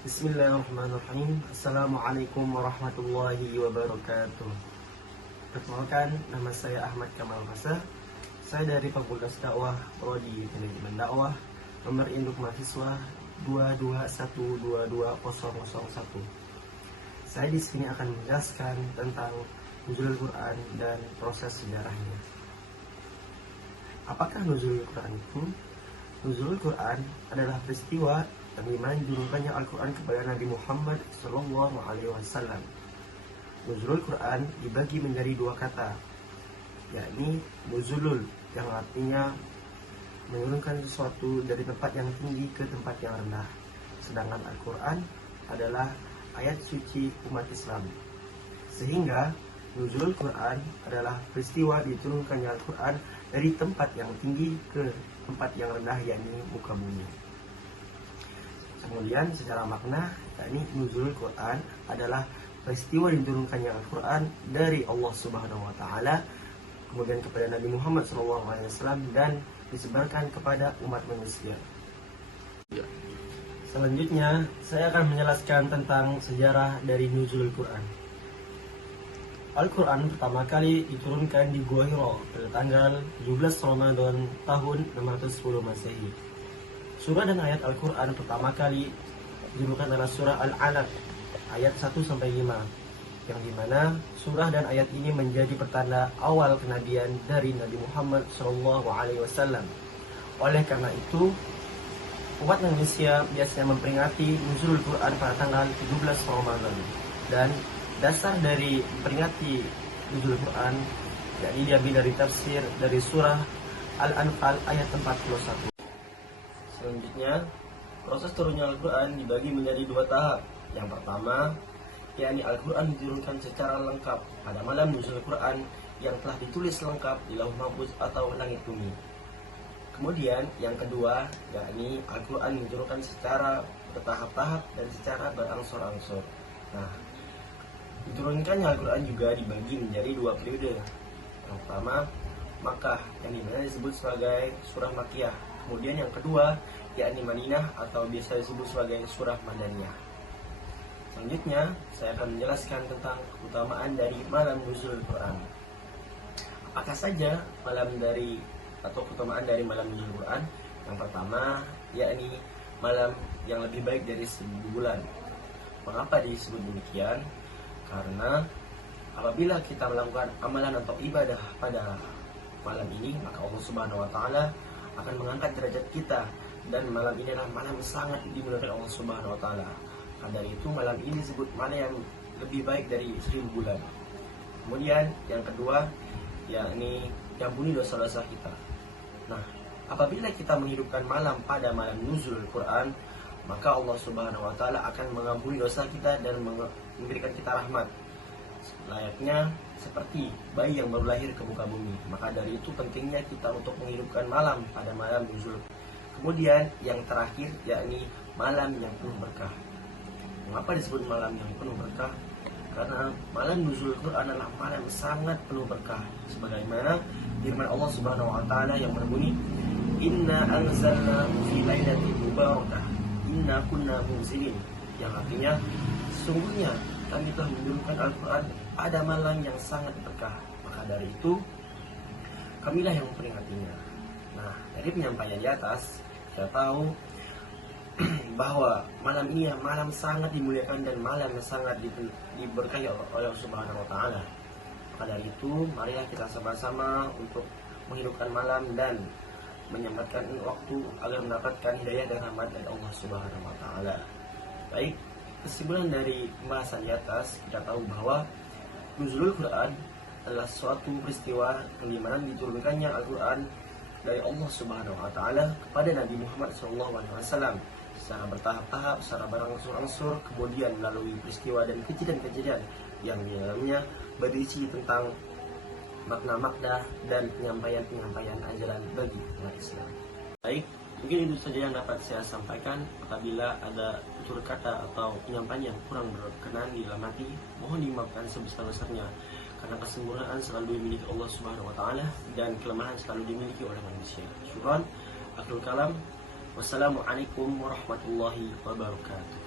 Bismillahirrahmanirrahim. Assalamualaikum warahmatullahi wabarakatuh. Perkenalkan, nama saya Ahmad Kamal Fasa. Saya dari Fakultas Dakwah Prodi Manajemen Dakwah, nomor induk mahasiswa 221222001. Saya di sini akan menjelaskan tentang nuzulul Quran dan proses sejarahnya. Apakah nuzulul Quran itu? Nuzulul Quran adalah peristiwa yang dimana diturunkannya Al-Quran kepada Nabi Muhammad SAW. Nuzulul Quran dibagi menjadi dua kata, yakni nuzulul yang artinya menurunkan sesuatu dari tempat yang tinggi ke tempat yang rendah, sedangkan Al-Quran adalah ayat suci umat Islam. Sehingga nuzulul Quran adalah peristiwa diturunkannya Al-Quran dari tempat yang tinggi ke tempat yang rendah, yakni muka bumi. Kemudian secara makna, yakni nuzulul Quran adalah peristiwa diturunkannya Al-Quran dari Allah Subhanahu wa Ta'ala kemudian kepada Nabi Muhammad SAW dan disebarkan kepada umat manusia. Selanjutnya, saya akan menjelaskan tentang sejarah dari nuzulul Quran. Al-Quran pertama kali diturunkan di Gua Hira pada tanggal 17 Ramadan tahun 610 Masehi. Surah dan ayat Al-Quran pertama kali diturunkan adalah surah Al-Alaq ayat 1-5, yang dimana surah dan ayat ini menjadi pertanda awal kenabian dari Nabi Muhammad SAW. Oleh karena itu, umat manusia biasanya memperingati nuzulul Quran pada tanggal 17 Ramadan, dan dasar dari memperingati nuzulul Quran yakni diambil dari tafsir dari surah Al-Anfal ayat 41. Selanjutnya, proses turunnya Al-Quran dibagi menjadi dua tahap. Yang pertama, yakni Al-Quran diturunkan secara lengkap pada malam nuzul Al-Quran yang telah ditulis lengkap di Lauh Mahfuz atau langit bumi. Kemudian, yang kedua, yakni Al-Quran diturunkan secara bertahap-tahap dan secara berangsur-angsur. Nah, diturunkannya Al-Quran juga dibagi menjadi dua periode. Yang pertama, Makkah, yang dimana disebut sebagai surah Makkiyah. Kemudian yang kedua, yakni Madinah atau biasa disebut sebagai surah Madaniyah. Selanjutnya, saya akan menjelaskan tentang keutamaan dari malam nuzul Quran. Apakah saja malam dari atau keutamaan dari malam nuzul Quran? Yang pertama, yakni malam yang lebih baik dari 1000 bulan. Mengapa disebut demikian? Karena apabila kita melakukan amalan atau ibadah pada malam ini, maka Allah Subhanahu wa Ta'ala akan mengangkat derajat kita, dan malam ini adalah malam yang sangat dimuliakan Allah Subhanahu wa Ta'ala. Nah, dari itu malam ini disebut malam yang lebih baik dari 1000 bulan. Kemudian yang kedua, yakni diampuni dosa-dosa kita. Nah, apabila kita menghidupkan malam pada malam nuzul Quran, maka Allah Subhanahu wa Ta'ala akan mengampuni dosa kita dan memberikan kita rahmat, layaknya seperti bayi yang baru lahir ke muka bumi. Maka dari itu pentingnya kita untuk menghidupkan malam pada malam nuzul. Kemudian yang terakhir, yakni malam yang penuh berkah. Mengapa disebut malam yang penuh berkah? Karena malam nuzul Quran adalah malam yang sangat penuh berkah, sebagaimana firman Allah Subhanahu wa Ta'ala yang berbunyi, Inna anzalna fi lailatin mubarakah inna kunna munzilin, yang artinya sesungguhnya kami telah menurunkan Al-Quran pada malam yang sangat berkah, maka dari itu kamilah yang memperingatinya. Nah, dari penyampaian di atas kita tahu bahwa malam ini malam sangat dimuliakan dan malam yang sangat diberkahi oleh Allah Subhanahu wa Ta'ala. Maka dari itu, marilah kita sama-sama untuk menghidupkan malam dan menyempatkan waktu agar mendapatkan hidayah dan rahmat dari Allah Subhanahu wa Ta'ala. Baik, kesimpulan dari pembahasan di atas, kita tahu bahwa nuzulul Quran adalah suatu peristiwa yang dimana diturunkannya Al-Quran dari Allah Subhanahu wa Ta'ala kepada Nabi Muhammad SAW secara bertahap-tahap, secara berangsur-angsur, kemudian melalui peristiwa dan kejadian-kejadian yang di dalamnya berisi tentang makna-makna dan penyampaian-penyampaian ajaran bagi umat Islam. Baik, mungkin itu saja yang dapat saya sampaikan. Apabila ada tutur kata atau penyampaian yang kurang berkenan di dalam hati, mohon dimaafkan sebesar-besarnya, karena kesempurnaan selalu dimiliki Allah Subhanahu wa Ta'ala dan kelemahan selalu dimiliki oleh manusia. Syukran, akhirul kalam. Wassalamualaikum warahmatullahi wabarakatuh.